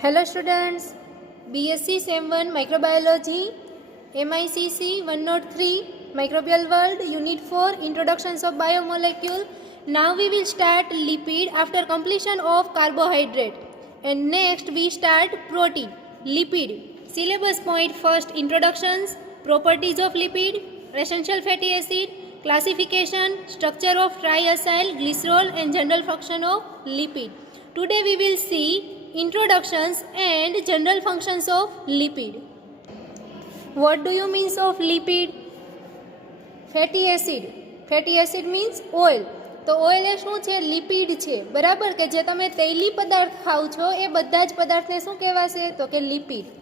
Hello students, BSc Sem 1 Microbiology, MICC 103 Microbial World Unit 4 Introductions of Biomolecule. Now we will start lipid after completion of carbohydrate, and next we start protein. Lipid syllabus point: first introductions, properties of lipid, essential fatty acid, classification, structure of triacyl glycerol and general function of lipid. Today we will see introductions and general functions of lipid. What do you mean of lipid? Fatty acid. Fatty acid means oil. તો oil એ શું છે? Lipid છે, બરાબર? કે જે તમે તૈલી પદાર્થ ખાવ છો એ બધા જ પદાર્થને શું કહેવાશે? તો કે લિપિડ.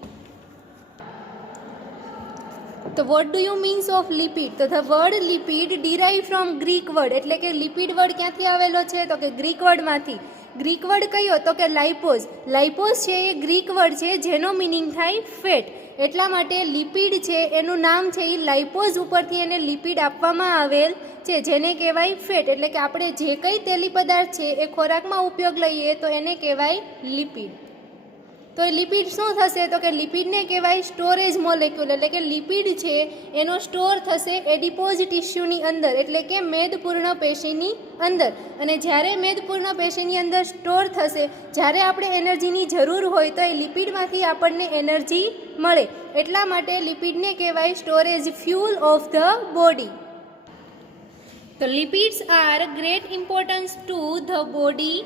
તો what do you means of lipid? તો the word lipid derive from Greek word, એટલે કે લિપિડ વર્ડ ક્યાંથી આવેલો છે? તો કે ગ્રીક વર્ડમાંથી. ગ્રીક વર્ડ કયો? તો કે લાઇપોઝ. લાઇપોઝ છે એ ગ્રીક વર્ડ છે જેનો મિનિંગ થાય ફેટ. એટલા માટે લિપિડ છે એનું નામ છે એ લાઇપોઝ ઉપરથી એને લિપિડ આપવામાં આવેલ છે, જેને કહેવાય ફેટ. એટલે કે આપણે જે કંઈ તેલી પદાર્થ છે એ ખોરાકમાં ઉપયોગ લઈએ તો એને કહેવાય લિપિડ. તો એ લિપિડ શું થશે? તો કે લિપિડને કહેવાય સ્ટોરેજ મોલેક્યુલ. એટલે કે લિપિડ છે એનો સ્ટોર થશે એડિપોઝ ટિશ્યુની અંદર, એટલે કે મેદપૂર્ણ પેશીની અંદર. અને જ્યારે મેદપૂર્ણ પેશીની અંદર સ્ટોર થશે, જ્યારે આપણે એનર્જીની જરૂર હોય તો એ લિપિડમાંથી આપણને એનર્જી મળે. એટલા માટે લિપિડને કહેવાય storage fuel of the body. તો lipids are great importance to the body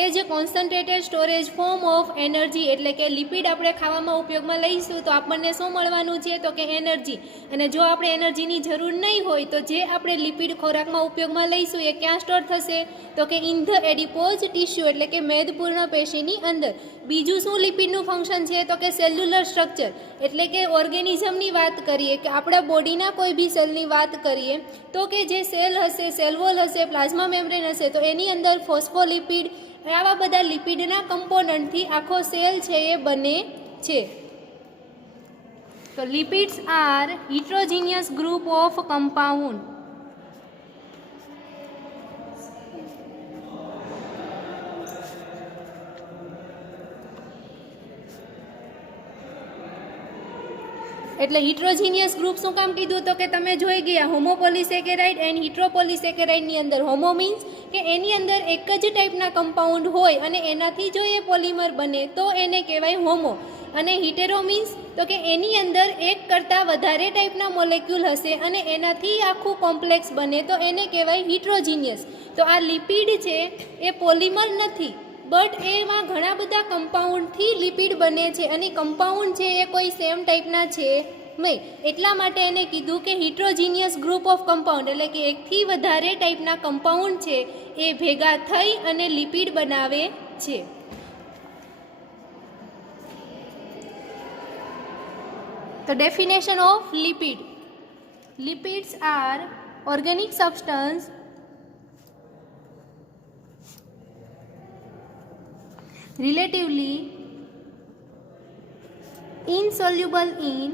as concentrated storage form of energy. એટલે કે લિપિડ આપણે ખાવામાં ઉપયોગમાં લઈશું તો આપણને શું મળવાનું છે? તો કે એનર્જી. અને જો આપણે એનર્જીની જરૂર નહીં હોય તો જે આપણે લિપિડ ખોરાકમાં ઉપયોગમાં લઈશું એ ક્યાં સ્ટોર થશે? તો કે ઇન ધ એડિપોઝ ટિશ્યુ, એટલે કે મેદપૂર્ણ પેશીની અંદર. બીજું શું લિપિડનું ફંક્શન છે? તો કે સેલ્યુલર સ્ટ્રક્ચર. એટલે કે ઓર્ગેનિઝમની વાત કરીએ, કે આપણા બોડીના કોઈ બી સેલની વાત કરીએ તો કે જે સેલ હશે, સેલ વોલ હશે, પ્લાઝ્મા મેમ્બ્રેન હશે, તો એની અંદર ફોસ્ફોલિપિડ, આવા બધા લિપિડના કમ્પોનન્ટથી આખો સેલ છે એ બને છે. તો lipids are heterogeneous group of compound. એટલે હિટ્રોજીનિયસ ગ્રુપ શું કામ કીધું? તો કે તમે જોઈ ગયા હોમોપોલિસેકેરાઇડ એન્ડ હિટ્રોપોલિસેકેરાઇડની અંદર. હોમો મીન્સ કે એની અંદર એક જ ટાઈપના કમ્પાઉન્ડ હોય અને એનાથી જો એ પોલિમર બને તો એને કહેવાય હોમો. અને હિટેરો મીન્સ તો કે એની અંદર એક કરતાં વધારે ટાઈપના મોલેક્યુલ હશે અને એનાથી આખું કોમ્પ્લેક્સ બને તો એને કહેવાય હિટ્રોજીનિયસ. તો આ લિપિડ છે એ પોલિમર નથી, બટ એમાં ઘણા બધા કમ્પાઉન્ડથી લિપિડ બને છે અને કમ્પાઉન્ડ છે એ કોઈ સેમ ટાઈપના છે નહીં. એટલા માટે એને કીધું કે હિટ્રોજીનિયસ ગ્રુપ ઓફ કમ્પાઉન્ડ, એટલે કે એકથી વધારે ટાઈપના કમ્પાઉન્ડ છે એ ભેગા થઈ અને લિપિડ બનાવે છે. તો definition of lipid. Lipids are organic substance relatively insoluble in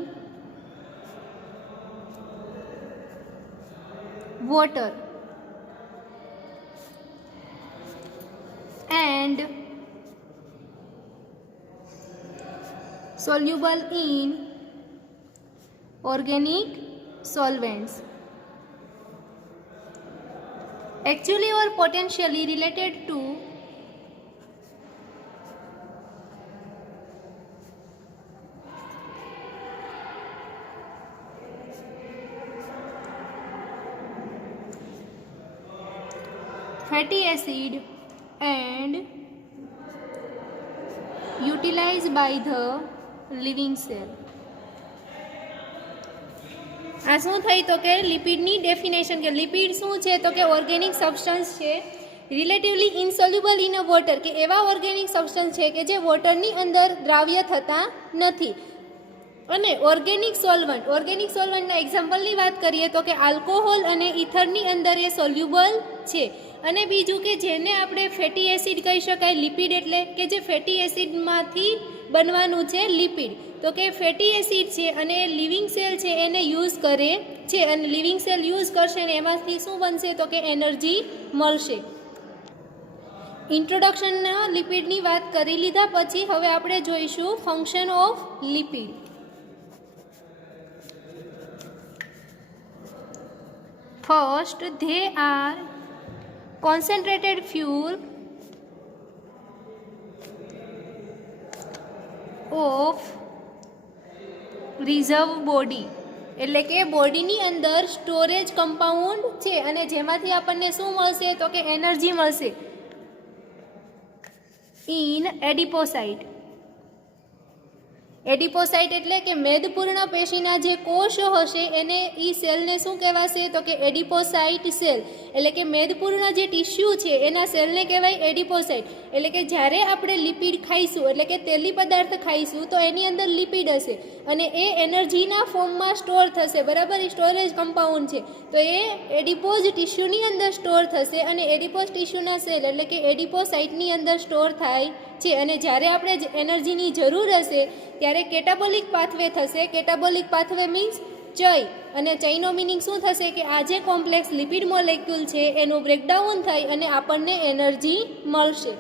water and soluble in organic solvents, actually or potentially related to fatty acid and utilized by the living cell. આ શું થઈ? તો કે લિપિડની ડેફિનેશન. કે lipid શું છે? તો કે ઓર્ગેનિક સબસ્ટન્સ છે relatively insoluble in a water, કે એવા ઓર્ગેનિક સબસ્ટન્સ છે કે જે વોટરની અંદર દ્રાવ્ય થતા નથી. અને ઓર્ગેનિક સોલ્વન્ટ. ઓર્ગેનિક સોલ્વન્ટના એક્ઝામ્પલની વાત કરીએ તો કે આલ્કોહોલ અને ઇથરની અંદર એ સોલ્યુબલ છે. અને બીજું કે જેને આપણે ફેટી એસિડ કહી શકાય. લિપિડ એટલે કે જે ફેટી એસિડમાંથી બનવાનું છે લિપિડ. તો કે ફેટી એસિડ છે અને લિવિંગ સેલ છે એને યુઝ કરે છે, અને લિવિંગ સેલ યુઝ કરશે ને એમાંથી શું બનશે? તો કે એનર્જી મળશે. ઇન્ટ્રોડક્શનના લિપિડની વાત કરી લીધા પછી હવે આપણે જોઈશું function of lipid. First, they are concentrated fuel of reserve body, એટલે કે બોડીની અંદર સ્ટોરેજ કમ્પાઉન્ડ છે અને જેમાંથી આપણને શું મળશે તો કે એનર્જી મળશે ઇન એડિપોસાઇટ. એડિપોસાઇટ એટલે કે મેદપૂર્ણ પેશીના જે કોષ હશે એને એ સેલને શું કહેવાશે તો કે એડિપોસાઇટ સેલ, એટલે કે મેદપૂર્ણ જે ટિશ્યુ છે એના સેલને કહેવાય એડિપોસાઇટ. એટલે કે જ્યારે આપણે લિપિડ ખાઈશું એટલે કે તેલી પદાર્થ ખાઈશું તો એની અંદર લિપિડ હશે અને એ એનર્જીના ફોર્મમાં સ્ટોર થશે, બરાબર. એ સ્ટોરેજ કમ્પાઉન્ડ છે તો એ એડિપોઝ ટિશ્યુની અંદર સ્ટોર થશે અને એડિપોઝ ટિશ્યુના સેલ એટલે કે એડિપોસાઇટની અંદર સ્ટોર થાય છે. અને જ્યારે આપણે એનર્જીની જરૂર હશે ત્યારે કેટાબોલિક પાથવે થશે. કેટાબોલિક પાથવે મીન્સ ચય, અને ચયનો મિનિંગ શું થશે કે આ જે કોમ્પ્લેક્સ લિપિડ મોલેક્યુલ છે એનું બ્રેકડાઉન થાય અને આપણને એનર્જી મળશે.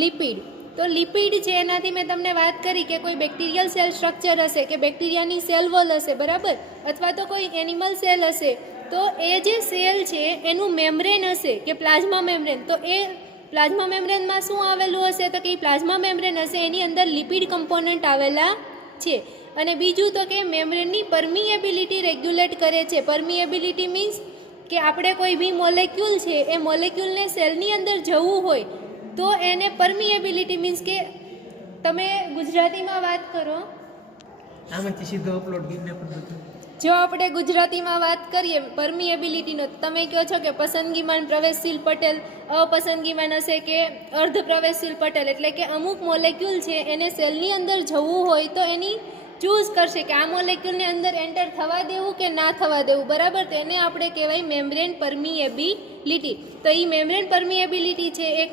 લિપિડ, તો લિપિડ છે એનાથી મેં તમને વાત કરી કે કોઈ બેક્ટેરિયલ સેલ સ્ટ્રક્ચર હશે કે બેક્ટેરિયાની સેલ વોલ હશે, બરાબર, અથવા તો કોઈ એનિમલ સેલ હશે તો એ જે સેલ છે એનું મેમ્બ્રેન હશે કે પ્લાઝ્મા મેમ્બ્રેન. તો એ પ્લાઝ્મા મેમ્બ્રેનમાં શું આવેલું હશે તો કે પ્લાઝ્મા મેમ્બ્રેન હશે, એની અંદર લિપિડ કમ્પોનન્ટ આવેલા છે. અને બીજું તો કે મેમ્બ્રેનની પરમિએબિલિટી રેગ્યુલેટ કરે છે. પરમિએબિલિટી મીન્સ કે આપણે કોઈ બી મોલેક્યુલ છે એ મોલેક્યુલને સેલની અંદર જવું હોય તો એને પરમિએબિલિટી મીન્સ કે તમે ગુજરાતીમાં વાત કરો, આમાંથી સીધો અપલોડ કરીને જો આપણે ગુજરાતીમાં વાત કરીએ પરમિએબિલિટીનો, તમે કહો છો કે પસંદગીમાન પ્રવેશશીલ પટેલ, અપસંદગીમાન હશે કે અર્ધ પ્રવેશશીલ પટેલ, એટલે કે અમુક મોલેક્યુલ છે એને સેલની અંદર જવું હોય તો એની ચૂઝ કરશે કે આ મોલેક્યુલને અંદર એન્ટર થવા દેવું કે ના થવા દેવું, બરાબર. તો એને આપણે કહેવાય મેમ્બ્રેન પરમિએબિલિટી. તો એ મેમ્બ્રેન પરમિએબિલિટી છે એ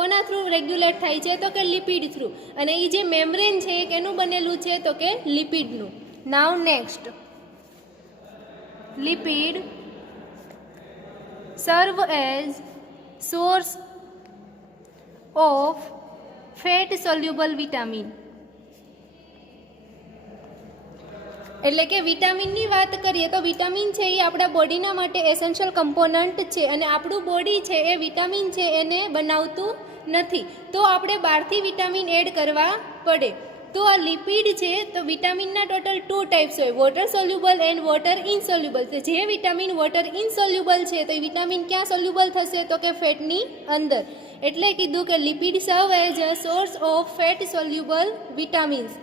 કોના થ્રુ રેગ્યુલેટ થાય છે તો કે લિપિડ થ્રુ. અને એ જે મેમ્બ્રેન છે એ કેનું બનેલું છે તો કે લિપિડનું. Now next, lipid serve as source of fat soluble vitamin. એટલે કે વિટામિનની વાત કરીએ તો વિટામિન છે એ આપણા બોડીના માટે એસેન્શિયલ કમ્પોનન્ટ છે અને આપણું બોડી છે એ વિટામિન છે એને બનાવતું નથી, તો આપણે બહારથી વિટામિન એડ કરવા પડે. તો આ લિપિડ છે તો વિટામિનના ટોટલ 2 ટાઈપ્સ હોય, વોટર સોલ્યુબલ એન્ડ વોટર ઇનસોલ્યુબલ. તો જે વિટામિન વોટર ઇનસોલ્યુબલ છે તો એ વિટામિન ક્યાં સોલ્યુબલ થશે તો કે ફેટની અંદર. એટલે કીધું કે lipid serve as a source of fat soluble vitamins.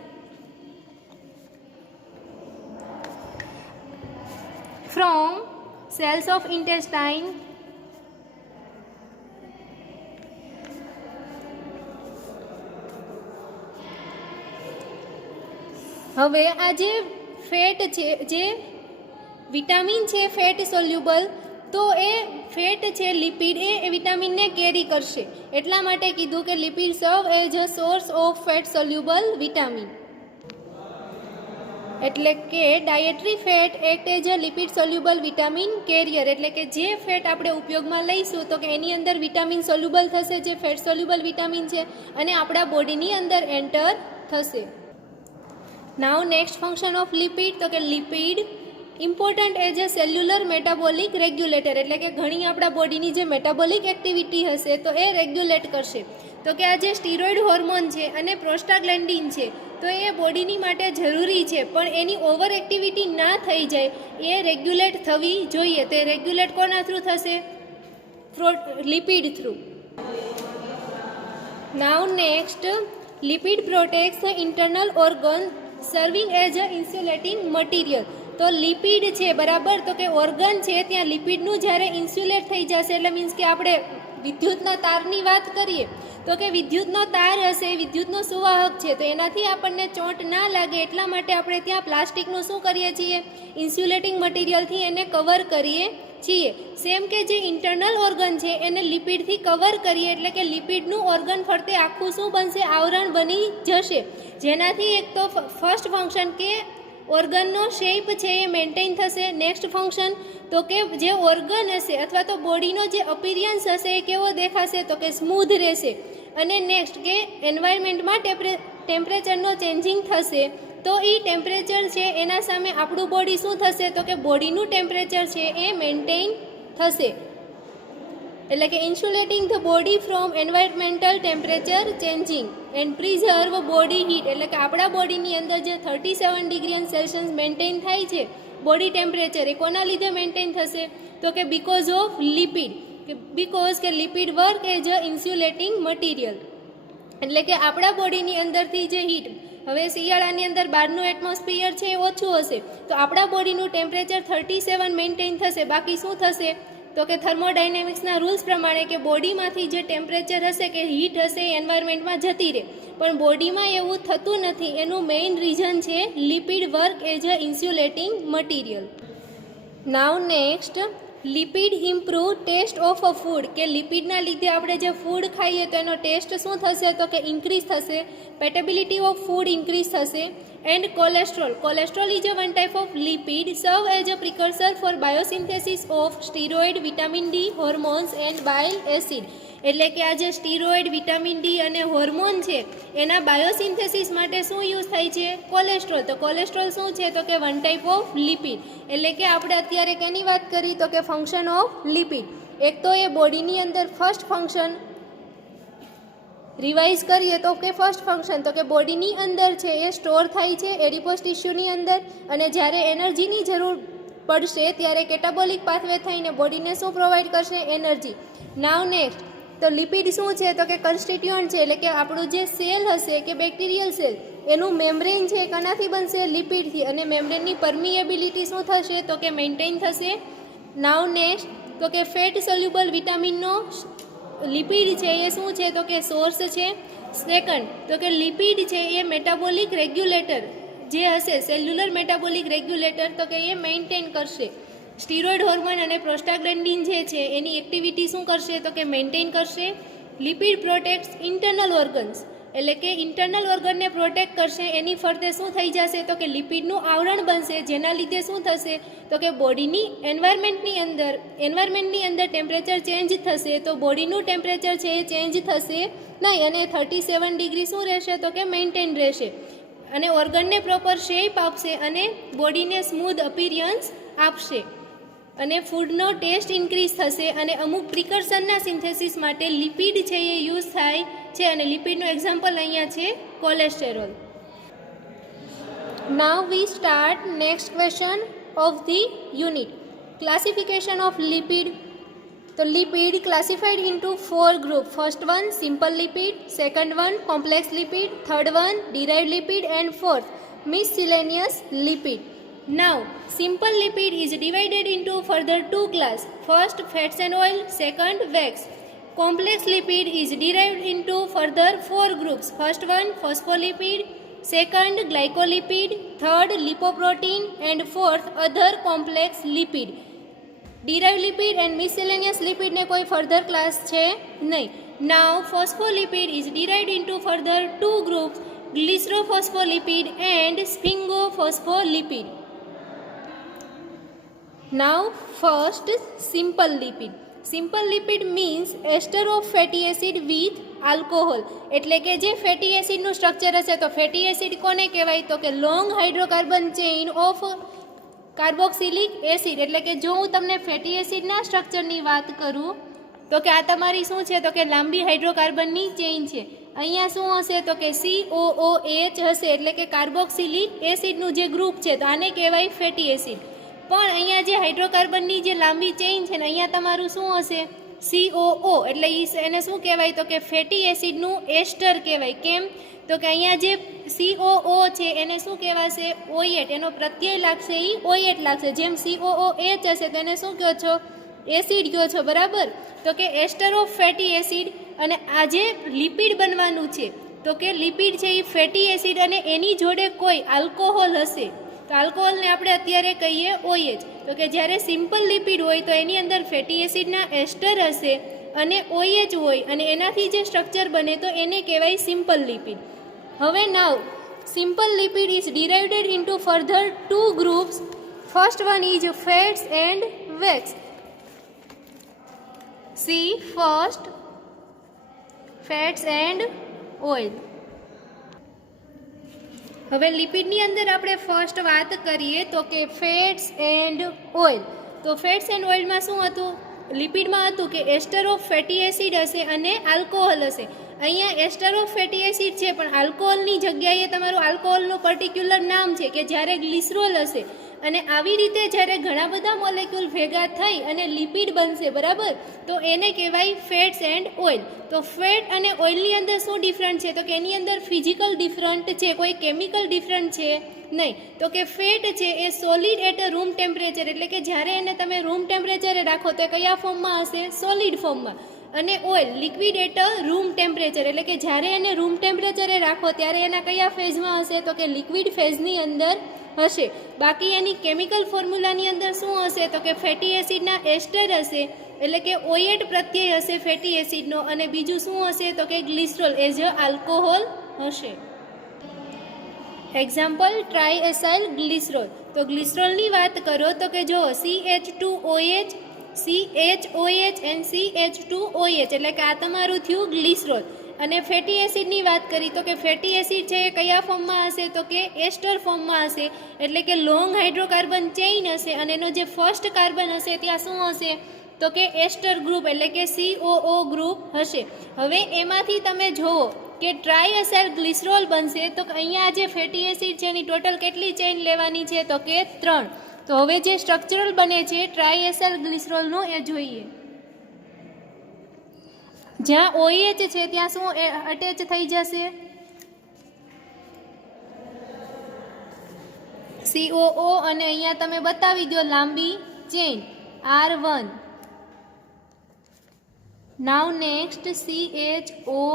From cells of intestine હવે આ જે ફેટ છે, જે વિટામિન છે ફેટ સોલ્યુબલ, તો એ ફેટ છે લિપિડ એ વિટામિનને કેરી કરશે. એટલા માટે કીધું કે lipid serve as a source of fat soluble vitamin. એટલે કે dietary fat act as a lipid soluble vitamin carrier. એટલે કે જે ફેટ આપણે ઉપયોગમાં લઈશું તો કે એની અંદર વિટામિન સોલ્યુબલ થશે, જે ફેટ સોલ્યુબલ વિટામિન છે, અને આપણા બોડીની અંદર એન્ટર થશે. Now next function of lipid, તો કે lipid important as a cellular metabolic regulator. એટલે કે ઘણી આપણા બોડીની જે મેટાબોલિક એક્ટિવિટી હશે તો એ રેગ્યુલેટ કરશે. તો કે આ જે સ્ટીરોઇડ હોર્મોન છે અને પ્રોસ્ટાગ્લેન્ડિન છે તો એ બોડીની માટે જરૂરી છે, પણ એની ઓવર એક્ટિવિટી ના થઈ જાય એ રેગ્યુલેટ થવી જોઈએ. તો એ રેગ્યુલેટ કોના થ્રુ થશે? Lipid through. Now next, lipid પ્રોટેક્ટ્સ the internal organ serving as a insulating material. તો લિપિડ છે, બરાબર, તો કે ઓર્ગન છે ત્યાં લિપિડનું જ્યારે ઇન્સ્યુલેટ થઈ જશે એટલે મીન્સ કે આપણે વિદ્યુતના તારની વાત કરીએ તો કે વિદ્યુતનો તાર હશે, વિદ્યુતનો સુવાહક છે, તો એનાથી આપણને ચોંટ ના લાગે એટલા માટે આપણે ત્યાં પ્લાસ્ટિકનું શું કરીએ છીએ? ઇન્સ્યુલેટિંગ મટીરિયલથી એને કવર કરીએ છીએ. સેમ કે જે ઇન્ટરનલ ઓર્ગન છે એને લિપિડથી કવર કરીએ એટલે કે લિપિડનું ઓર્ગન ફરતે આખું શું બનશે? આવરણ બની જશે, જેનાથી એક તો ફર્સ્ટ ફંક્શન કે ઓર્ગનનો શેપ છે એ મેન્ટેન થશે. નેક્સ્ટ ફંક્શન તો કે જે ઓર્ગન હશે અથવા તો બોડીનો જે અપિરિયન્સ હશે એ કેવો દેખાશે તો કે સ્મૂધ રહેશે. અને નેક્સ્ટ કે એન્વાયરમેન્ટમાં ટેમ્પરેચરનો ચેન્જિંગ થશે તો એ ટેમ્પરેચર છે એના સામે આપણું બોડી શું થશે તો કે બોડીનું ટેમ્પરેચર છે એ મેન્ટેન થશે. એટલે કે insulating the body from environmental temperature changing and preserve body heat. એટલે કે આપણા બોડીની અંદર જે 37 ડિગ્રી સેલ્સિયસ મેન્ટેન થાય છે બોડી ટેમ્પરેચર, એ કોના લીધે મેન્ટેન થશે તો કે બીકોઝ ઓફ લિપિડ. બીકોઝ કે lipid work as a insulating material. એટલે કે આપણા બોડીની અંદરથી જે હીટ, હવે શિયાળાની અંદર બહારનું એટમોસ્ફિયર છે એ ઓછું હશે તો આપણા બોડીનું ટેમ્પરેચર 37 મેન્ટેન થશે. બાકી શું થશે તો કે થર્મોડાયનેમિક્સના રૂલ્સ પ્રમાણે કે બોડીમાંથી જે ટેમ્પરેચર હશે કે હીટ હશે એ એન્વાયરમેન્ટમાં જતી રહે. પણ બોડીમાં એવું થતું નથી. એનું મેઇન રીઝન છે lipid work as a insulating material. Now next, lipid improve taste of a food. કે લિપિડના લીધે આપણે જે ફૂડ ખાઈએ તો એનો ટેસ્ટ શું થશે તો કે ઇન્ક્રીઝ થશે. પેટેબિલિટી ઓફ ફૂડ ઇન્ક્રીઝ થશે. And cholesterol. Cholesterol is a one type of lipid serve as a precursor for biosynthesis of steroid, vitamin D, hormones and bile acid. એટલે કે આ જે સ્ટીરોઇડ, વિટામિન ડી અને hormone છે એના બાયોસિન્થેસિસ માટે શું યુઝ થાય છે કોલેસ્ટ્રોલ. તો કોલેસ્ટ્રોલ શું છે તો કે વન ટાઈપ ઓફ લિપિડ. એટલે કે આપણે અત્યારે કેની વાત કરી તો કે ફંક્શન ઓફ લિપિડ. એક તો એ બોડીની અંદર ફર્સ્ટ ફંક્શન રિવાઇઝ કરીએ તો કે ફર્સ્ટ ફંક્શન તો કે બોડીની અંદર છે એ સ્ટોર થાય છે એડિપોસ ટિશ્યુની અંદર, અને જ્યારે એનર્જીની જરૂર પડશે ત્યારે કેટાબોલિક પાથવે થઈને બોડીને શું પ્રોવાઈડ કરશે એનર્જી. નાવ નેક્સ્ટ તો લિપિડ શું છે તો કે કન્સ્ટિટ્યુઅન્ટ છે. એટલે કે આપણું જે સેલ હશે કે બેક્ટેરિયલ સેલ એનું મેમ્બ્રેન છે કનાથી બનશે લિપિડથી, અને મેમ્બ્રેનની પરમિએબિલિટી શું થશે તો કે મેન્ટેન થશે. નાવ નેક્સ્ટ તો કે ફેટ સોલ્યુબલ વિટામિનનો લિપિડ છે એ શું છે તો કે સોર્સ છે. સેકન્ડ તો કે લિપિડ છે એ મેટાબોલિક રેગ્યુલેટર જે હશે સેલ્યુલર મેટાબોલિક રેગ્યુલેટર તો કે એ મેન્ટેન કરશે. સ્ટીરોઇડ હોર્મોન અને પ્રોસ્ટાગ્લેન્ડિન જે છે એની એક્ટિવિટી શું કરશે તો કે મેન્ટેન કરશે. Lipid પ્રોટેક્ટ્સ internal organs. એટલે કે ઇન્ટરનલ ઓર્ગનને પ્રોટેક્ટ કરશે. એની ફરતે શું થઈ જશે તો કે લિપિડનું આવરણ બનશે, જેના લીધે શું થશે તો કે બોડીની એન્વાયરમેન્ટની અંદર ટેમ્પરેચર ચેન્જ થશે તો બોડીનું ટેમ્પરેચર છે એ ચેન્જ થશે નહીં, અને 37 ડિગ્રી શું રહેશે તો કે મેન્ટેન રહેશે. અને ઓર્ગનને પ્રોપર શેપ આપશે અને બોડીને સ્મૂધ અપિરિયન્સ આપશે. અને ફૂડનો ટેસ્ટ ઇન્ક્રીઝ થશે. અને અમુક પ્રિકર્સરના સિન્થેસિસ માટે લિપિડ છે એ યુઝ થાય છે, અને લિપિડનું એક્ઝામ્પલ અહીંયા છે cholesterol. Now we start next question of the unit. Classification of lipid. તો lipid classified into 4 group. First one simple lipid, second one complex lipid, third one derived lipid and fourth miscellaneous lipid. Now, simple lipid is divided into further 2 classes. First, fats and oil. Second, wax. Complex lipid is derived into further 4 groups. First one, phospholipid. Second, glycolipid. Third, lipoprotein. And fourth, other complex lipid. Derived lipid and miscellaneous lipid ने कोई further class है नहीं. Now, phospholipid is derived into further 2 groups. Glycerophospholipid and sphingophospholipid. Now first simple lipid. Simple lipid means ester of fatty acid with alcohol. એટલે કે જે fatty એસિડનું structure હશે તો fatty acid કોને કહેવાય તો કે long hydrocarbon chain of carboxylic acid. એટલે કે જો હું તમને ફેટી એસિડના સ્ટ્રક્ચરની વાત કરું તો કે આ તમારી શું છે તો કે લાંબી હાઇડ્રોકાર્બનની ચેઇન છે. અહીંયા શું હશે તો કે COOH હશે, એટલે કે કાર્બોક્સિલિક એસિડનું જે ગ્રુપ છે તો આને કહેવાય ફેટી એસિડ. પણ અહીંયા જે હાઇડ્રોકાર્બનની જે લાંબી ચેઇન છે ને અહીંયા તમારું શું હશે COO, એટલે એને શું કહેવાય તો કે ફેટી એસિડનું એસ્ટર કહેવાય. કેમ તો કે અહીંયા જે COO છે એને શું કહેવાશે OH, એનો પ્રત્યય લાગશે એ OH લાગશે. જેમ COOH હશે તો એને શું કહો છો એસિડ કહો છો, બરાબર. તો કે એસ્ટર ઓફ ફેટી એસિડ. અને આ જે લિપિડ બનવાનું છે તો કે લિપિડ છે એ ફેટી એસિડ અને એની જોડે કોઈ આલ્કોહોલ હશે તો આલ્કોહોલને આપણે અત્યારે કહીએ OH. તો કે જ્યારે સિમ્પલ લિપિડ હોય તો એની અંદર ફેટી એસિડના એસ્ટર હશે અને OH હોય અને એનાથી જે સ્ટ્રક્ચર બને તો એને કહેવાય સિમ્પલ લિપિડ. હવે નાવ simple lipid is divided into further two groups. First one is fats and wax. See first fats and oil. હવે લિપિડની અંદર આપણે ફર્સ્ટ વાત કરીએ તો કે ફેટ્સ એન્ડ ઓઇલ. તો ફેટ્સ એન્ડ ઓઇલમાં શું હતું? લિપિડમાં હતું કે એસ્ટર ઓફ ફેટી એસિડ હશે અને આલ્કોહોલ હશે. અહીંયા એસ્ટર ઓફ ફેટી એસિડ છે પણ આલ્કોહોલની જગ્યાએ તમારું આલ્કોહોલનું પર્ટિક્યુલર નામ છે કે જ્યારે ગ્લિસરોલ હશે. અને આવી રીતે જ્યારે ઘણા બધા મોલેક્યુલ ભેગા થઈ અને લિપિડ બનશે, બરાબર, તો એને કહેવાય ફેટ્સ એન્ડ ઓઇલ. તો ફેટ અને ઓઇલની અંદર શું ડિફરન્ટ છે? તો કે એની અંદર ફિઝિકલ ડિફરન્ટ છે, કોઈ કેમિકલ ડિફરન્ટ છે નહીં. તો કે ફેટ છે એ solid at a room temperature, એટલે કે જ્યારે એને તમે રૂમ ટેમ્પરેચરે રાખો તો કયા ફોર્મમાં હશે? સોલિડ ફોર્મમાં. અને oil liquid at a room temperature, એટલે કે જ્યારે એને રૂમ ટેમ્પરેચરે રાખો ત્યારે એના કયા ફેઝમાં હશે? તો કે લિક્વિડ ફેઝની અંદર હશે. બાકી એની કેમિકલ ફોર્મ્યુલાની અંદર શું હશે? તો કે ફેટી એસિડના એસ્ટર હશે, એટલે કે ઓએટ પ્રત્યય હશે ફેટી એસિડનો, અને બીજું શું હશે? તો કે ગ્લિસરોલ એઝ અ આલ્કોહોલ હશે. Example triacyl glycerol. તો ગ્લિસરોલની વાત કરો તો કે જો CH2OH, CHOH એન્ડ CH2OH, એટલે કે આ તમારું થયું ગ્લિસરોલ. અને ફેટી એસિડની વાત કરી તો કે ફેટી એસિડ છે એ કયા ફોર્મમાં હશે? તો કે એસ્ટર ફોર્મમાં હશે, એટલે કે લોંગ હાઇડ્રોકાર્બન ચેઇન હશે. અને એનો જે ફર્સ્ટ કાર્બન હશે ત્યાં શું હશે? તો કે એસ્ટર ગ્રુપ, એટલે કે COO ગ્રુપ હશે. હવે એમાંથી તમે જુઓ કે ટ્રાયએસાઇલ ગ્લિસરોલ બનશે તો અહીંયા જે ફેટી એસિડ છે એની ટોટલ કેટલી ચેઇન લેવાની છે? તો કે 3. તો હવે જે સ્ટ્રક્ચરલ બને છે ટ્રાયએસાઇલ ગ્લિસરોલનું એ જોઈએ. જ્યાં OH છે ત્યાં શું અટેચ થઈ જશે? COO, અને અહીંયા તમે બતાવી દો લાંબી chain R1. Now next CHO,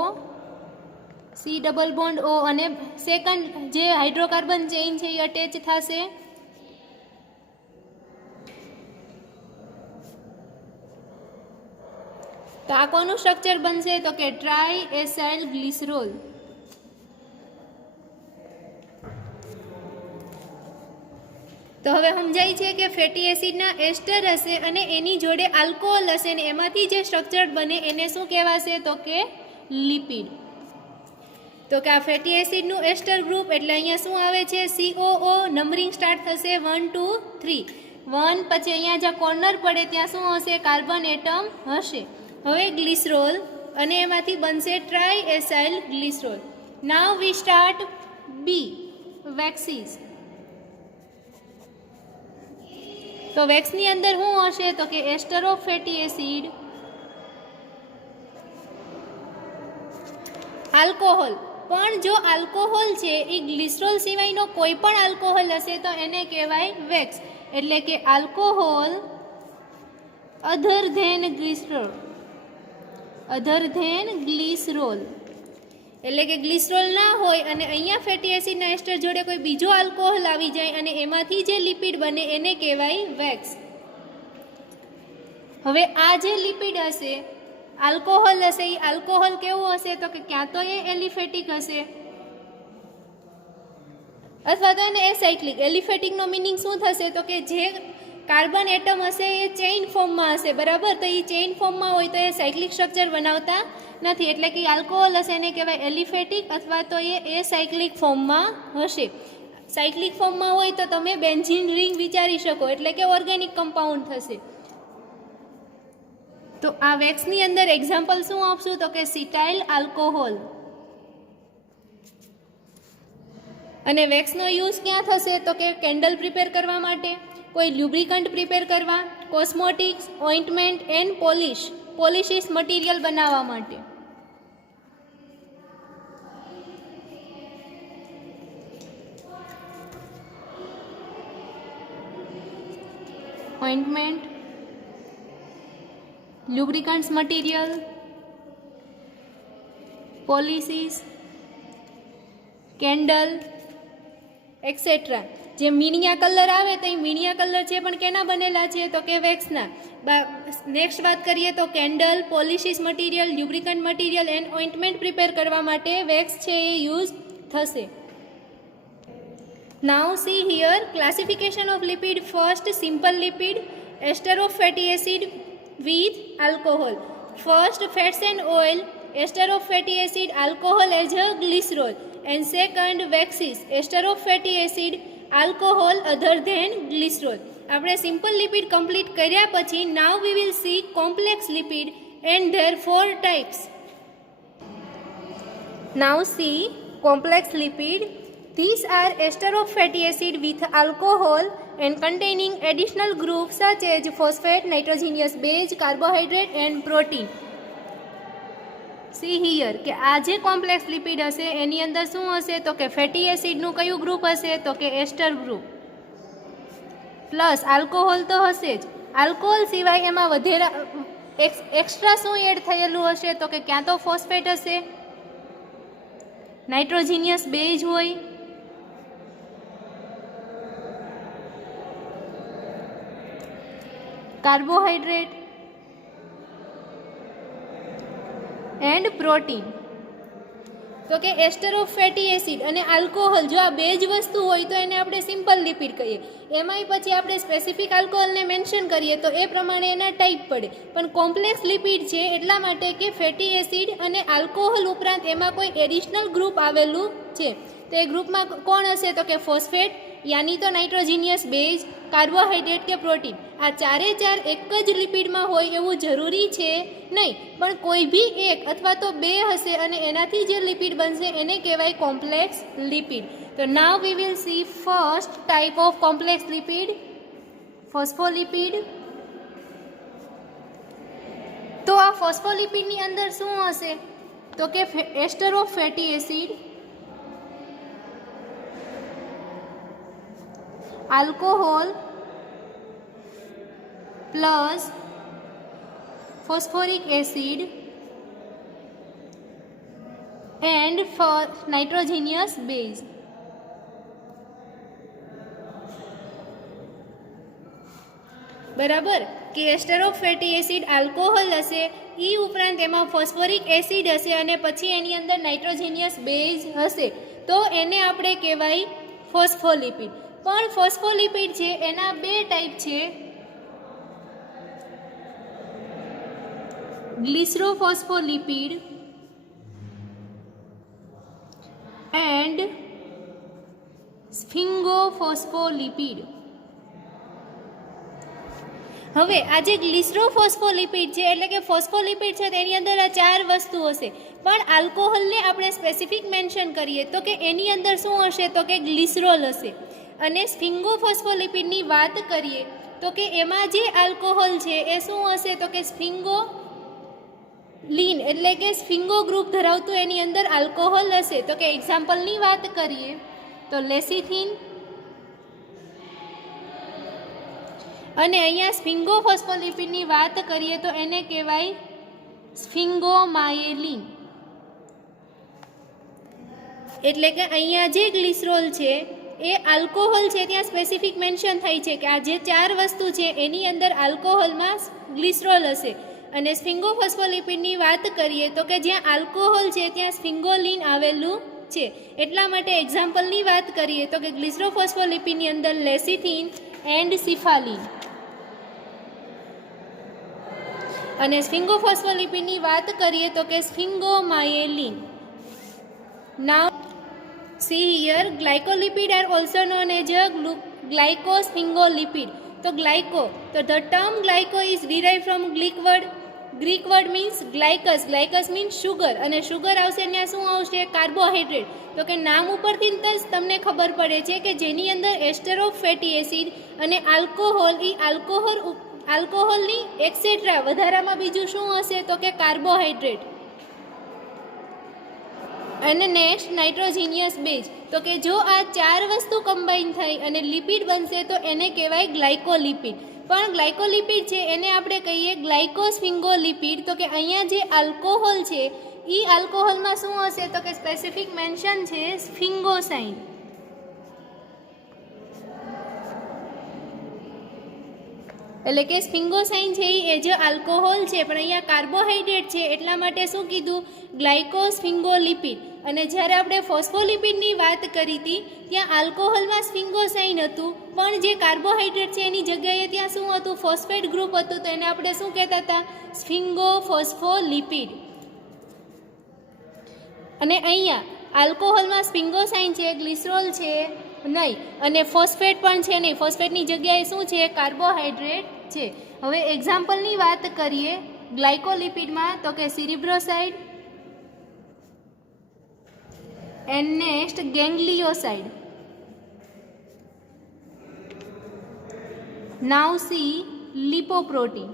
C double bond O, અને સેકન્ડ જે હાઇડ્રોકાર્બન ચેઇન છે એ અટેચ થશે. તો આ કોનું સ્ટ્રક્ચર બનશે? તો કે ટ્રાયએસાઇલ ગ્લિસરોલ. તો હવે સમજાય છે કે ફેટી એસિડના એસ્ટર હશે અને એની જોડે આલ્કોહોલ હશે ને એમાંથી જે સ્ટ્રક્ચર બને એને શું કહેવાશે? તો કે લિપિડ. તો કે આ ફેટી એસિડનું એસ્ટર ગ્રુપ, એટલે અહીંયા શું આવે છે? COO. નંબરિંગ સ્ટાર્ટ થશે 1 2 3. 1 પછી અહીંયા જ્યાં કોર્નર પડે ત્યાં શું હશે? કાર્બન એટમ હશે. હવે ગ્લિસરોલ, અને એમાંથી બનશે triacyl glycerol. Now we start B, waxes. તો વેક્સની અંદર શું હશે? તો કે ester of fatty acid, alcohol. પણ જો આલ્કોહોલ છે એ ગ્લિસરોલ સિવાયનો કોઈ પણ આલ્કોહોલ હશે તો એને કહેવાય વેક્સ, એટલે કે alcohol other than glycerol, other than glycerol. એટલે કે ગ્લિસરોલ ના હોય અને અહીંયા ફેટી એસિડના એસ્ટર જોડે કોઈ બીજો આલ્કોહોલ આવી જાય અને એમાંથી જે લિપિડ બને એને કહેવાય વેક્સ. હવે આ જે લિપિડ હશે, આલ્કોહોલ હશે, એ આલ્કોહોલ કેવું હશે? તો કે ક્યાં તો એ એલિફેટિક હશે અથવા તો એને એસાઇક્લિક. એલિફેટિકનો મિનિંગ શું થશે? તો કે જે કાર્બન એટમ હશે એ ચેઇન ફોર્મમાં હશે, બરાબર. તો એ ચેઇન ફોર્મમાં હોય તો એ સાયક્લિક સ્ટ્રક્ચર બનાવતા નથી, એટલે કે આલ્કોહોલ હશે એને કહેવાય એલિફેટિક અથવા તો એ સાયક્લિક ફોર્મમાં હશે. સાયક્લિક ફોર્મમાં હોય તો તમે બેન્ઝીન રિંગ વિચારી શકો, એટલે કે ઓર્ગેનિક કમ્પાઉન્ડ થશે. તો આ વેક્સની અંદર એક્ઝામ્પલ શું આપશું? તો કે સિટાઇલ આલ્કોહોલ. અને વેક્સનો યુઝ ક્યાં થશે? તો કે કેન્ડલ પ્રિપેર કરવા માટે, કોઈ લ્યુબ્રિકન્ટ પ્રિપેર કરવા, કોસ્મેટિક્સ, ઓઇન્ટમેન્ટ એન્ડ પોલિશિસ મટીરિયલ બનાવવા માટે. Ointment, lubricants material, policies, candle et cetera. જે મીણિયા કલર આવે તો એ મીણિયા કલર છે પણ કેના બનેલા છે? તો કે વેક્સના. નેક્સ્ટ વાત કરીએ તો candle, polishes material, lubricant material and ointment prepare કરવા માટે વેક્સ છે એ યુઝ થશે. Now see here classification of lipid. First, simple lipid, ester of fatty acid with alcohol. First, fats and oil, ester of fatty acid, alcohol as a glycerol. And second, waxes, ester of fatty acid, alcohol other than glycerol. આપણે simple lipid complete કર્યા પછી now we will see complex lipid and their 4 types. Now see complex lipid. These are ester of fatty acid with alcohol and containing additional groups such as phosphate, nitrogenous base, carbohydrate and protein. See here કે આ જે complex lipid હશે એની અંદર શું હશે તો કે fatty એસિડનું કયું ગ્રુપ હશે તો કે એસ્ટર ગ્રુપ પ્લસ આલ્કોહોલ તો હશે જ. આલ્કોહોલ સિવાય એમાં વધેરા એક્સ્ટ્રા શું એડ થયેલું હશે તો કે ક્યાં તો ફોસ્ફેટ હશે, નાઇટ્રોજિનિયસ બેઝ હોય, કાર્બોહાઈડ્રેટ એન્ડ પ્રોટીન. તો કે એસ્ટર ઓફ ફેટી એસિડ અને આલ્કોહોલ જો આ બે જ વસ્તુ હોય તો એને આપણે સિમ્પલ લિપિડ કહીએ. એમાંય પછી આપણે સ્પેસિફિક આલ્કોહોલને મેન્શન કરીએ તો એ પ્રમાણે એના ટાઈપ પડે. પણ કોમ્પ્લેક્સ લિપિડ છે એટલા માટે કે ફેટી એસિડ અને આલ્કોહોલ ઉપરાંત એમાં કોઈ એડિશનલ ગ્રુપ આવેલું છે. તો એ ગ્રુપમાં કોણ હશે તો કે ફોસ્ફેટ યાની તો નાઇટ્રોજિનિયસ બેઝ, કાર્બોહાઈડ્રેટ કે પ્રોટીન. આ ચારે ચાર એક જ લિપિડમાં હોય એવું જરૂરી છે નહીં, પણ કોઈ બી એક અથવા તો બે હશે અને એનાથી જે લિપિડ બનશે એને કહેવાય કોમ્પ્લેક્સ લિપિડ. તો now we will see first type of complex lipid, phospholipid. તો આ ફોસ્ફોલિપિડની અંદર શું હશે તો કે ester of fatty acid, alcohol plus phosphoric acid and nitrogenous base. બરાબર કે ester of fatty acid alcohol હશે, એ ઉપરાંત એમાં ફોસ્ફોરિક એસિડ હશે અને પછી એની અંદર નાઇટ્રોજિનિયસ બેઝ હશે, તો એને આપણે કહેવાય ફોસ્ફોલિપિડ. પણ ફોસ્ફોલિપિડ છે એના બે ટાઈપ છે, ગ્લિસરોફોસ્ફોલિપિડ એન્ડ સ્ફિંગોફોસ્ફોલિપિડ. હવે આ જે ગ્લિસરોફોસ્ફોલિપિડ છે એટલે કે ફોસ્ફોલિપિડ છે તેની અંદર આ ચાર વસ્તુ હશે, પણ આલ્કોહોલને આપણે સ્પેસિફિક મેન્શન કરીએ તો કે એની અંદર શું હશે તો કે ગ્લિસરોલ હશે. અને સ્ફિંગોફોસ્ફોલિપિડની વાત કરીએ તો કે એમાં જે આલ્કોહોલ છે એ શું હશે તો કે સ્ફિંગોલીન એટલે કે સ્ફિંગો ગ્રુપ ધરાવતું એની અંદર આલ્કોહોલ હશે. તો કે એક્ઝામ્પલની વાત કરીએ તો લેસિથિન, અને અહીંયા સ્ફિંગોફોસ્ફોલિપિડની વાત કરીએ તો એને કહેવાય સ્ફિંગોમાયેલિન. એટલે કે અહીંયા જે ગ્લિસરોલ છે એ આલ્કોહોલ છે ત્યાં સ્પેસિફિક મેન્શન થાય છે કે આ જે ચાર વસ્તુ છે એની અંદર આલ્કોહોલમાં ગ્લિસરોલ હશે. અને સ્ફિંગોફોસ્ફોલિપિડની વાત કરીએ તો કે જ્યાં આલ્કોહોલ છે ત્યાં સ્ફિંગોલિન આવેલું છે. એટલા માટે એક્ઝામ્પલની વાત કરીએ તો કે ગ્લિસરોફોસ્ફોલિપિડની અંદર લેસિથિન એન્ડ સિફાલિન, અને સ્ફિંગોફોસ્ફોલિપિડની વાત કરીએ તો કે સ્ફિંગોમાયેલિન. નાઉ see here glycolipid are also known as a glycosphingolipid. તો glyco, તો the term glyco is derived from Greek word means glycus. Glycus means sugar અને sugar આવશે ત્યાં શું આવશે કાર્બોહાઈડ્રેટ. તો કે નામ ઉપરથી જ તમને ખબર પડે છે કે જેની અંદર એસ્ટર ઓફ ફેટી એસિડ અને આલ્કોહોલ, એ આલ્કોહોલની એક્સેટ્રા વધારામાં બીજું શું હશે તો કે કાર્બોહાઈડ્રેટ. અને નેક્સ્ટ નાઇટ્રોજિનિયસ બેઝ. તો કે જો આ ચાર વસ્તુ કમ્બાઈન થઈ અને લિપિડ બનશે તો એને કહેવાય ગ્લાયકોલિપિડ. પણ ગ્લાયકોલિપિડ છે એને આપણે કહીએ ગ્લાયકોસ્ફિંગોલિપિડ. તો કે અહીંયા જે આલ્કોહોલ છે એ આલ્કોહોલમાં શું હશે તો કે સ્પેસિફિક મેન્શન છે સ્ફિંગોસાઇન. એટલે કે સ્ફિંગોસાઇન છે એ એજ આલ્કોહોલ છે, પણ અહીંયા કાર્બોહાઈડ્રેટ છે એટલા માટે શું કીધું, ગ્લાયકોસ્ફિંગોલિપિડ. અને જ્યારે આપણે ફોસ્ફોલિપિડની વાત કરી હતી ત્યાં આલ્કોહોલમાં સ્ફિંગોસાઇન હતું, પણ જે કાર્બોહાઈડ્રેટ છે એની જગ્યાએ ત્યાં શું હતું, ફોસ્ફેટ ગ્રુપ હતું, તો એને આપણે શું કહેતા હતા, સ્ફિંગોફોસ્ફોલિપિડ. અને અહીંયા આલ્કોહોલમાં સ્ફિંગોસાઇન છે, ગ્લિસરોલ છે નહીં, અને ફોસ્ફેટ પણ છે નહીં, ફોસ્ફેટની જગ્યાએ શું છે, કાર્બોહાઈડ્રેટ છે. હવે એક્ઝામ્પલની વાત કરીએ ગ્લાયકોલિપિડમાં, તો કે cerebroside, and next ganglioside. Now see lipoprotein.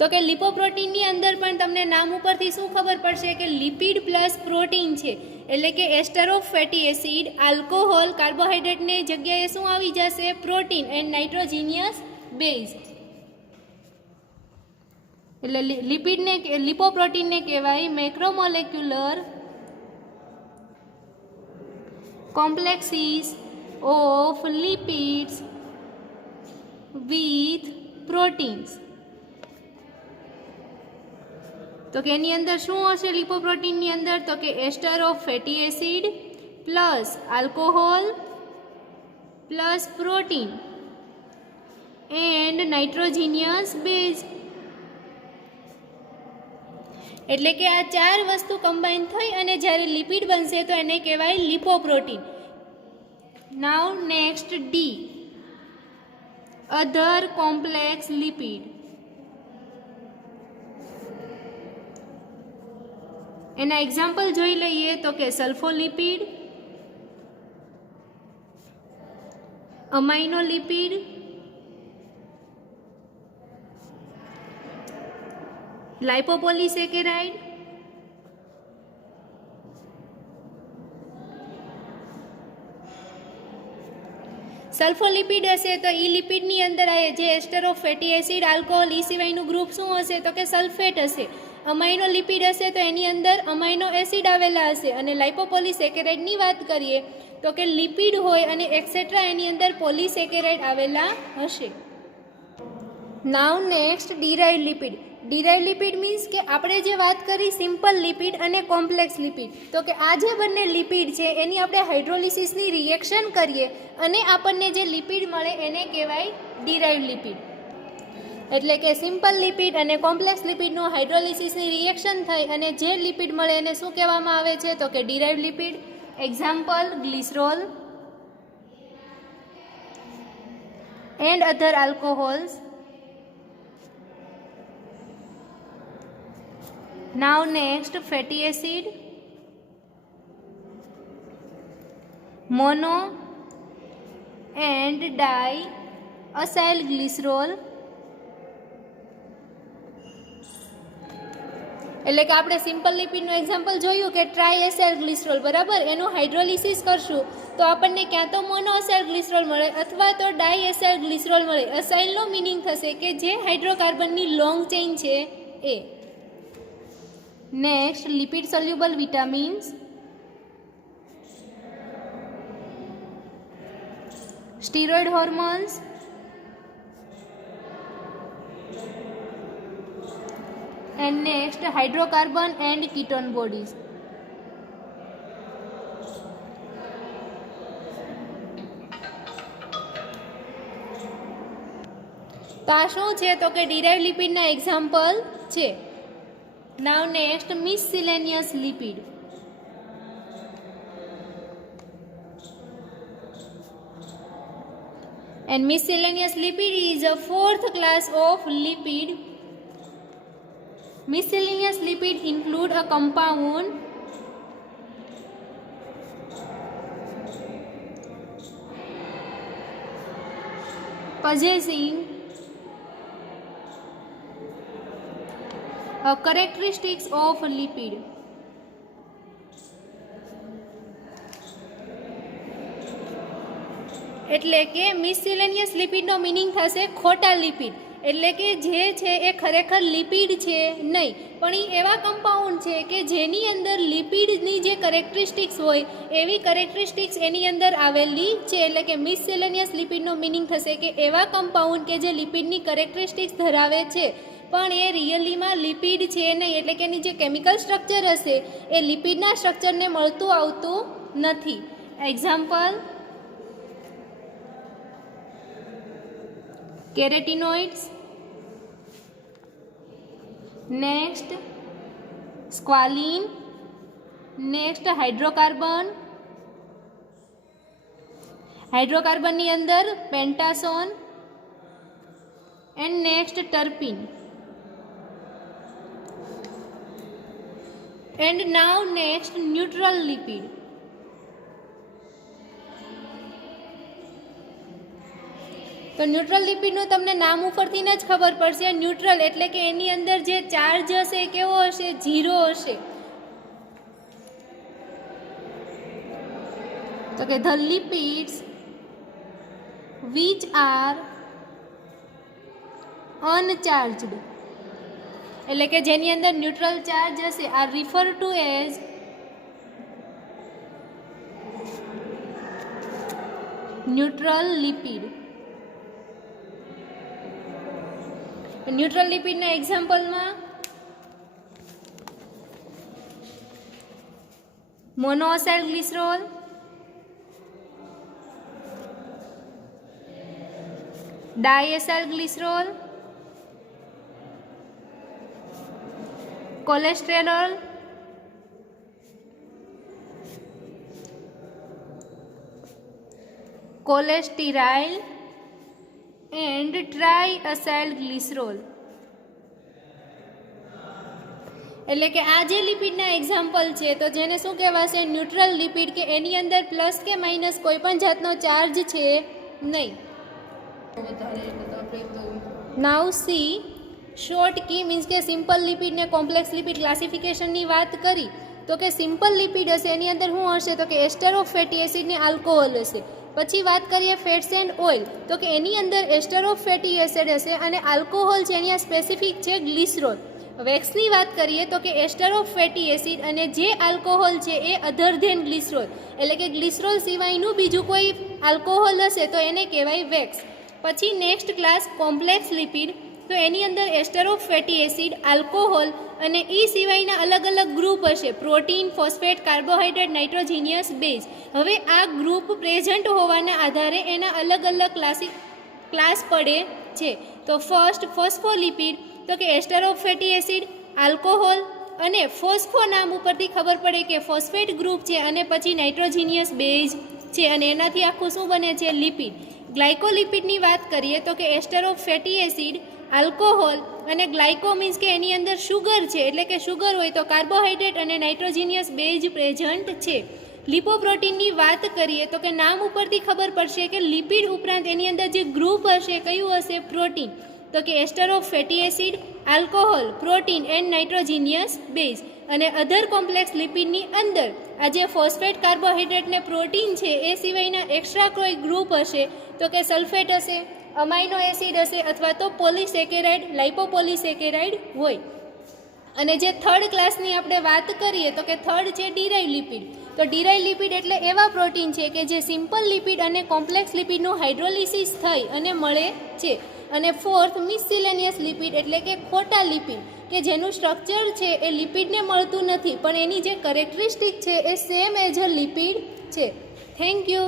તો કે લિપોપ્રોટીનની અંદર પણ તમને નામ ઉપરથી શું ખબર પડશે કે લિપિડ પ્લસ પ્રોટીન છે, એટલે કે ester of fatty acid, alcohol, કાર્બોહાઈડ્રેટની જગ્યાએ શું આવી જશે, પ્રોટીન એન્ડ નાઇટ્રોજીનિયસ બેઝ. એટલે લિપિડને લિપોપ્રોટીનને કહેવાય macromolecular complexes of lipids with proteins. તો કે એની અંદર શું હશે લિપોપ્રોટીનની અંદર, તો કે ester of fatty acid plus alcohol plus protein and nitrogenous base. એટલે કે આ ચાર વસ્તુ કમ્બાઈન થઈ અને જ્યારે લિપિડ બનશે તો એને કહેવાય લિપોપ્રોટીન. નાઉ નેક્સ્ટ ડી, અધર કોમ્પ્લેક્સ લિપિડ. એના એક્ઝામ્પલ જોઈ લઈએ તો કે સલ્ફોલિપિડ, અમાઇનોલિપિડ, લાઇપોપોલિસેકેરાઇડ, સલ્ફોલિપિડ હશે તો ઈ લિપિડની અંદર આવે જે ester of fatty acid, alcohol, ઈ સિવાયનું ગ્રુપ શું હશે તો કે સલ્ફેટ હશે. અમાઇનો લિપિડ હશે તો એની અંદર અમાઇનો એસિડ આવેલા હશે. અને લાઇપોપોલિસેકેરાઇડની વાત કરીએ તો કે લિપિડ હોય અને એક્સેટ્રા એની અંદર પોલિસેકેરાઇડ આવેલા હશે. Now next derived lipid. Derived lipid means કે આપણે જે વાત કરી સિમ્પલ લિપિડ અને કોમ્પ્લેક્સ લિપિડ, તો કે આ જે બંને લિપિડ છે એની આપણે હાઇડ્રોલિસિસની રિએક્શન કરીએ અને આપણને જે લિપિડ મળે એને કહેવાય ડીરાઇવ્ડ લિપિડ. એટલે કે સિમ્પલ લિપિડ અને કોમ્પ્લેક્સ લિપિડનું હાઇડ્રોલિસિસની રિએક્શન થઈ અને જે લિપિડ મળે એને શું કહેવામાં આવે છે તો કે derived lipid. Example glycerol and other alcohols. Now next fatty acid, mono and diacyl glycerol. એટલે કે આપણે સિમ્પલ લિપિડનું એક્ઝામ્પલ જોયું કે ટ્રાયએસાઇલ ગ્લિસરોલ, બરાબર, એનું હાઇડ્રોલિસિસ કરશું તો આપણને ક્યાં તો મોનોએસાઇલ ગ્લિસરોલ મળે અથવા તો ડાયએસાઇલ ગ્લિસરોલ મળે. એસાઇલનો મિનિંગ થશે કે જે હાઇડ્રોકાર્બનની લોંગ ચેઇન છે એ. Next lipid soluble vitamins, steroid hormones, and next hydrocarbon and ketone bodies. તો આ શું છે તો કે ડિરાઇવ્ડ લિપિડના એક્ઝામ્પલ છે. Now next miscellaneous lipid. And miscellaneous lipid is a fourth class of lipid. Miscellaneous lipid include a compound possessing characteristics of lipid. એટલે કે મિસસેલેનિયસ લિપિડનો મિનિંગ થશે ખોટા લિપિડ, એટલે કે જે છે એ ખરેખર લિપિડ છે નહીં, પણ એ એવા કમ્પાઉન્ડ છે કે જેની અંદર લિપિડની જે કેરેક્ટરિસ્ટિક્સ હોય એવી કેરેક્ટરિસ્ટિક્સ એની અંદર આવેલી છે. એટલે કે મિસસેલેનિયસ લિપિડનો મિનિંગ થશે કે એવા કમ્પાઉન્ડ કે જે લિપિડની કેરેક્ટરિસ્ટિક્સ ધરાવે છે પણ એ રિયલીમાં લિપિડ છે નહીં. એટલે કે એની જે કેમિકલ સ્ટ્રક્ચર હશે એ લિપિડના સ્ટ્રક્ચરને મળતું આવતું નથી. Example, carotenoids, next squalene, next hydrocarbon, હાઇડ્રોકાર્બનની અંદર પેન્ટાસોન and next terpene. And now next neutral lipid. તો ન્યુટ્રલ લિપિડનું તમને નામ ઉપરથી જ ખબર પડશે. ન્યુટ્રલ એટલે કે એની અંદર જે ચાર્જ હશે એ કેવો હશે? 0 હશે. તો કે the lipids which are uncharged એટલે કે જેની અંદર ન્યુટ્રલ ચાર્જ હશે are refer to as neutral lipid. Neutral લિપિડના એક્ઝામ્પલમાં monoacyl glycerol, diacyl glycerol, cholesterol, cholesteryl and triacyl glycerol. એટલે કે આ જે લિપિડના એક્ઝામ્પલ છે તો જેને શું કહેવાશે? ન્યુટ્રલ લિપિડ, કે એની અંદર પ્લસ કે માઇનસ કોઈ પણ જાતનો ચાર્જ છે નહીં. નાઉ સી શોર્ટ કી મીન્સ કે સિમ્પલ લિપિડ ને કોમ્પ્લેક્સ લિપિડ ક્લાસિફિકેશનની વાત કરી તો કે સિમ્પલ લિપિડ હશે એની અંદર શું હશે? તો કે એસ્ટર ઓફ ફેટી એસિડ ને આલ્કોહોલ હશે. પછી વાત કરીએ ફેટ્સ એન્ડ ઓઇલ તો કે એની અંદર એસ્ટર ઓફ ફેટી એસિડ હશે અને આલ્કોહોલ છે એની આ સ્પેસિફિક છે ગ્લિસરોલ. વેક્સની વાત કરીએ તો કે એસ્ટર ઓફ ફેટી એસિડ અને જે આલ્કોહોલ છે એ અધર ધેન ગ્લિસરોલ એટલે કે ગ્લિસરોલ સિવાયનું બીજું કોઈ આલ્કોહોલ હશે તો એને કહેવાય વેક્સ. પછી નેક્સ્ટ ક્લાસ કોમ્પ્લેક્સ લિપિડ તો એની અંદર એસ્ટર ઓફ ફેટી એસિડ, આલ્કોહોલ અને એ સિવાયના અલગ અલગ ગ્રુપ હશે પ્રોટીન, ફોસ્ફેટ, કાર્બોહાઈડ્રેટ, નાઇટ્રોજીનિયસ બેઝ. હવે આ ગ્રુપ પ્રેઝન્ટ હોવાના આધારે એના અલગ અલગ ક્લાસ પડે છે. તો ફર્સ્ટ ફોસ્ફોલિપિડ તો કે ester of fatty acid, alcohol અને ફોસ્ફો નામ ઉપરથી ખબર પડે કે ફોસ્ફેટ ગ્રુપ છે અને પછી નાઇટ્રોજીનિયસ બેઝ છે અને એનાથી આખું શું બને છે? લિપિડ. ગ્લાયકોલિપિડની વાત કરીએ તો કે ester of fatty acid, alcohol અને ગ્લાયકો મીન્સ કે એની અંદર શુગર છે એટલે કે શુગર હોય તો કાર્બોહાઈડ્રેટ અને નાઇટ્રોજીનિયસ બેઝ પ્રેઝન્ટ છે. લિપોપ્રોટીનની વાત કરીએ તો કે નામ ઉપરથી ખબર પડશે કે લિપિડ ઉપરાંત એની અંદર જે ગ્રુપ હશે કયું હશે? પ્રોટીન. તો કે ester of fatty acid, alcohol, protein and nitrogenous base. અને અધર કોમ્પ્લેક્સ લિપિડની અંદર આ જે ફોસ્ફેટ, કાર્બોહાઈડ્રેટ ને પ્રોટીન છે એ સિવાયના એક્સ્ટ્રા કોઈ ગ્રુપ હશે તો કે સલ્ફેટ હશે, અમાઇનો એસિડ હશે અથવા તો પોલિસેકેરાઇડ, લાઇપોપોલિસેકેરાઇડ હોય. અને જે થર્ડ ક્લાસની આપણે વાત કરીએ તો કે થર્ડ છે ડિરાઇવ લિપિડ. તો ડિરાઇવ લિપિડ એટલે એવા પ્રોટીન છે કે જે સિમ્પલ લિપિડ અને કોમ્પ્લેક્સ લિપિડનું હાઇડ્રોલિસિસ થઈ અને મળે છે. અને ફોર્થ મિસસેલેનિયસ લિપિડ એટલે કે ખોટા લિપિડ કે જેનું સ્ટ્રક્ચર છે એ લિપિડને મળતું નથી પણ એની જે કેરેક્ટરિસ્ટિક છે એ સેમ એઝ અ લિપિડ છે. Thank you.